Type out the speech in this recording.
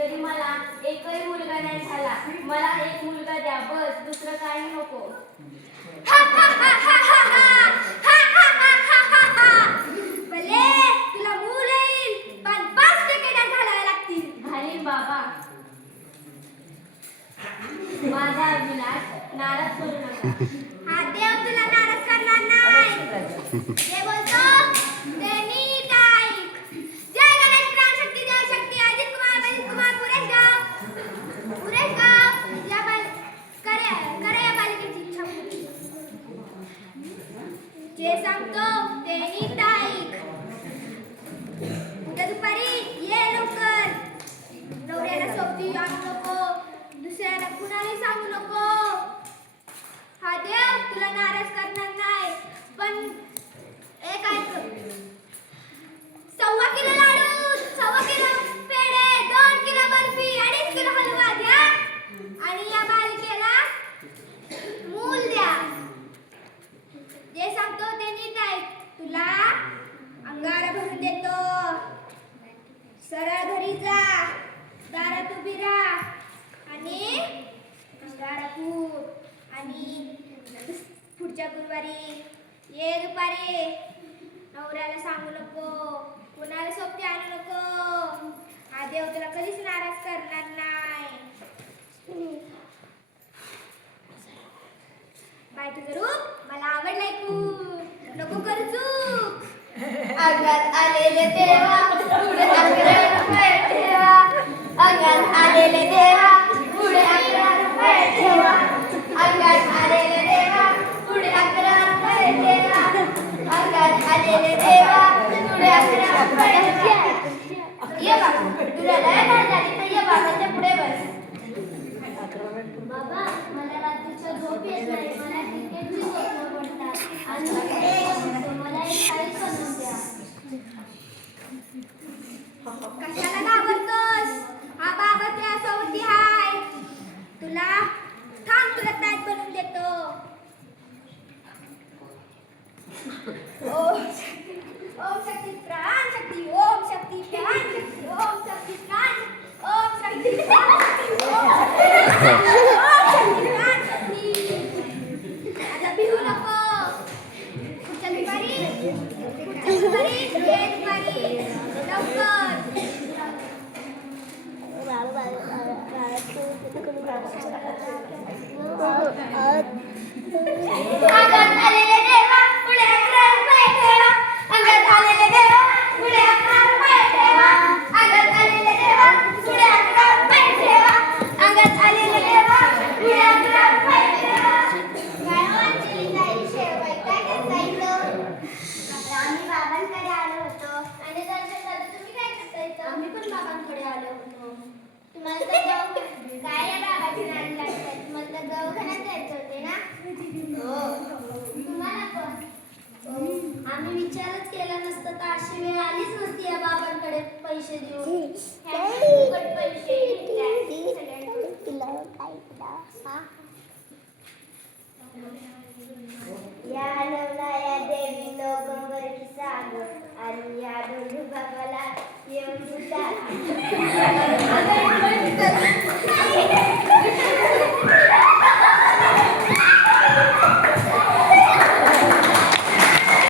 तरी मला एकही मुलगा नाही झाला. मला एक मुलगा द्या बस, दुसरं काही नको. भले तुला मूल येईल पण 5% डास घालावे लागतील. घालीन बाबा. माझा अविनाश, नाराज करू नका. हा देव तुला नाराज करणार नाही. जे बोलतो ते नीट ऐक. जय गणेश प्राणशक्ती देवशक्ती अजित कुमार पुरेशगाव या करे या बालिकेची इच्छा पूर्ण. जे सांगतो ते नीट ऐक. उद्या दुपारी ये लवकर. नवऱ्याला सोबती आणू नको, दुसऱ्याला कुणालाही सांगू नको. हा देव तुला नाराज करणार नाही. पण एक ऐक, 1.25 किलो लाडू, 1.25 किलो पेढे, 2 किलो बर्फी, 2.5 किलो हलवा द्या आणि या बालिकेला मूल द्या. जे सांगतो ते नीट ऐक. तुला अंगारा भरून देतो. सरळ घरी जा, दारात उभी राहा आणि अंगारा फूट आणि पुढच्या गुरुवारी ये दुपारी. नवऱ्याला सांगू नको, कुणाला सोबती आणू नको. हा देव तुला कधीच नाराज करणार नाही. बाय तुझं रूप मला आवडलंय खूप. नको करू चूक. अंगात आलेले देवा पुढे 11 रुपये ठेवा. अंगात आलेले देवा पुढे 11 रुपये ठेवा. अंगात आलेले देवा पुढे 11 रुपये ठेवा. अंगात आलेले देवा पुढे 11 रुपये ठेवा. ये बाबा, तुला लय घाण झाली तर ये बाबाच्या पुढे बस. बाबा, मला रात्रीच्या झोप येत नाही. मला क्रिकेटची स्वप्न पडतात आणि मला एक शाळेत बनवून द्या. कशाला घाबरतोस? हा बाबा त्या सवती हाय. तुला थांब, तुला ताट बनवून देतो. ओम शक्ती प्राण शक्ती, ओम शक्ती प्राण शक्ती, ओम शक्ती प्राण शक्ती, ओम शक्ती प्राण शक्ती, ओम शक्ती प्राण शक्ती. आता भिवू नको. पुढच्या दुपारी ये दुपारी लवकर. अंगात आलेले देवा पुढे 11 रुपये ठेवा. अंगात आलेले देवा पुढे 11 रुपये ठेवा. अंगात आलेले देवा पुढे 11 रुपये ठेवा. अंगात आलेले देवा पुढे 11 रुपये ठेवा. काय वाटली ताई शेवई काय सांगितलं? आम्ही बाबांकडे आलो होतो. आणि दर्शन दादा तुम्ही काय करता इथं? आम्ही पण बाबांकडे आलो होतो. तुम्हाला तर काय या बाबाची नादी लागतात? तुम्हाला तर दवाखान्यात जायचं होते ना? तुम्हाला पण आम्ही विचारच केला नसता तर अशी वेळ आलीच नसती या बाबांकडे पैसे देऊन. फुकट पैसे या हलवला या देवी गंगरची सागर आणि या दोन बाबाला येऊन